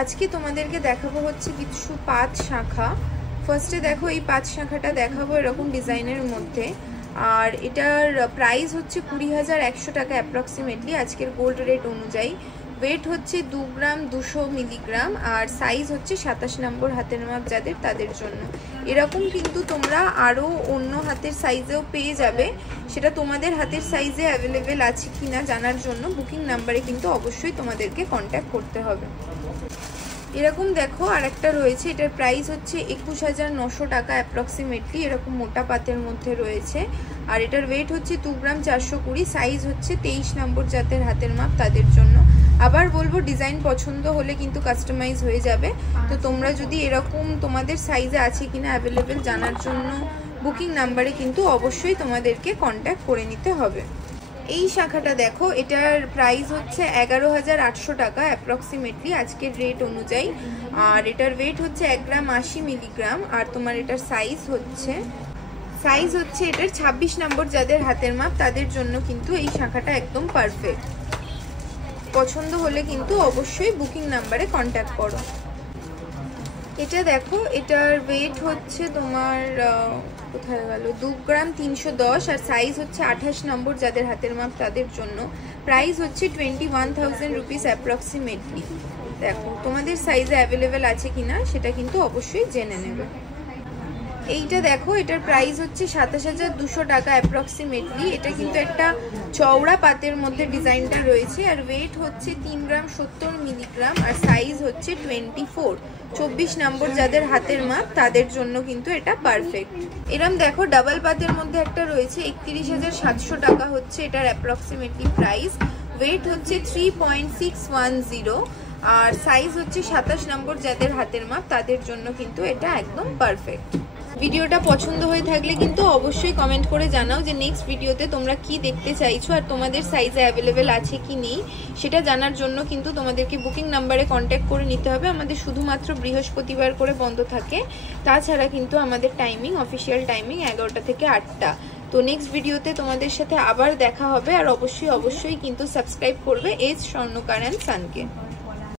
আজকে তোমাদেরকে দেখাবো হচ্ছে কিছু পাঁচ শাখা। ফার্স্টে দেখো এই পাঁচ শাখাটা দেখাবো এরকম ডিজাইনের মধ্যে, আর এটার প্রাইস হচ্ছে 20,100 টাকা অ্যাপ্রক্সিমেটলি আজকের গোল্ড রেট অনুযায়ী। ওয়েট হচ্ছে 2 গ্রাম 200 মিলিগ্রাম, আর সাইজ হচ্ছে 27 নম্বর হাতের মাপ যাদের তাদের জন্য। এরকম কিন্তু তোমরা আরও অন্য হাতের সাইজেও পেয়ে যাবে, সেটা তোমাদের হাতের সাইজে অ্যাভেলেবেল আছে কিনা জানার জন্য বুকিং নাম্বারে কিন্তু অবশ্যই তোমাদেরকে কন্ট্যাক্ট করতে হবে। এরকম দেখো আর একটা রয়েছে, এটার প্রাইস হচ্ছে 21,900 টাকা অ্যাপ্রক্সিমেটলি, এরকম মোটা পাতের মধ্যে রয়েছে, আর এটার ওয়েট হচ্ছে 2 গ্রাম 420, সাইজ হচ্ছে 23 নম্বর যাদের হাতের মাপ তাদের জন্য। আবার বলবো ডিজাইন পছন্দ হলে কিন্তু কাস্টমাইজ হয়ে যাবে, তো তোমরা যদি এরকম তোমাদের সাইজে আছে কিনা অ্যাভেলেবেল জানার জন্য বুকিং নাম্বারে কিন্তু অবশ্যই তোমাদেরকে কন্ট্যাক্ট করে নিতে হবে। এই শাখাটা দেখো, এটার প্রাইস হচ্ছে 11,800 টাকা অ্যাপ্রক্সিমেটলি আজকের রেট অনুযায়ী, আর এটার ওয়েট হচ্ছে 1 গ্রাম 80 মিলিগ্রাম, আর তোমার এটার সাইজ হচ্ছে এটার 26 নম্বর যাদের হাতের মাপ তাদের জন্য কিন্তু এই শাখাটা একদম পারফেক্ট। পছন্দ হলে কিন্তু অবশ্যই বুকিং নাম্বারে কন্ট্যাক্ট করো। এটা দেখো, এটার ওয়েট হচ্ছে তোমার কোথায় গেল 2 গ্রাম 310, আর সাইজ হচ্ছে 28 নম্বর যাদের হাতের মাপ তাদের জন্য। প্রাইস হচ্ছে 21,000 রুপিস অ্যাপ্রক্সিমেটলি। দেখো তোমাদের সাইজে অ্যাভেলেবেল আছে কিনা সেটা কিন্তু অবশ্যই জেনে নেবে। এইটা দেখো, এটার প্রাইস হচ্ছে 27,200 টাকা অ্যাপ্রক্সিমেটলি। এটা কিন্তু একটা চওড়া পাতের মধ্যে ডিজাইনটা রয়েছে, আর ওয়েট হচ্ছে 3 গ্রাম 70 মিলিগ্রাম, আর সাইজ হচ্ছে 24 নম্বর যাদের হাতের মাপ তাদের জন্য কিন্তু এটা পারফেক্ট। এরম দেখো ডাবল পাতের মধ্যে একটা রয়েছে, 31,700 টাকা হচ্ছে এটার অ্যাপ্রক্সিমেটলি প্রাইস। ওয়েট হচ্ছে 3.610, আর সাইজ হচ্ছে 27 নম্বর যাদের হাতের মাপ তাদের জন্য কিন্তু এটা একদম পারফেক্ট। ভিডিওটা পছন্দ হয়ে থাকলে কিন্তু অবশ্যই কমেন্ট করে জানাও যে নেক্সট ভিডিওতে তোমরা কি দেখতে চাইছো, আর তোমাদের সাইজে অ্যাভেলেবেল আছে কি নেই সেটা জানার জন্য কিন্তু তোমাদেরকে বুকিং নাম্বারে কন্ট্যাক্ট করে নিতে হবে। আমাদের শুধুমাত্র বৃহস্পতিবার করে বন্ধ থাকে, তাছাড়া কিন্তু আমাদের টাইমিং অফিসিয়াল টাইমিং 11টা থেকে 8টা। তো নেক্সট ভিডিওতে তোমাদের সাথে আবার দেখা হবে, আর অবশ্যই কিন্তু সাবস্ক্রাইব করবে এজ স্বর্ণকার অ্যান্ড সানকে।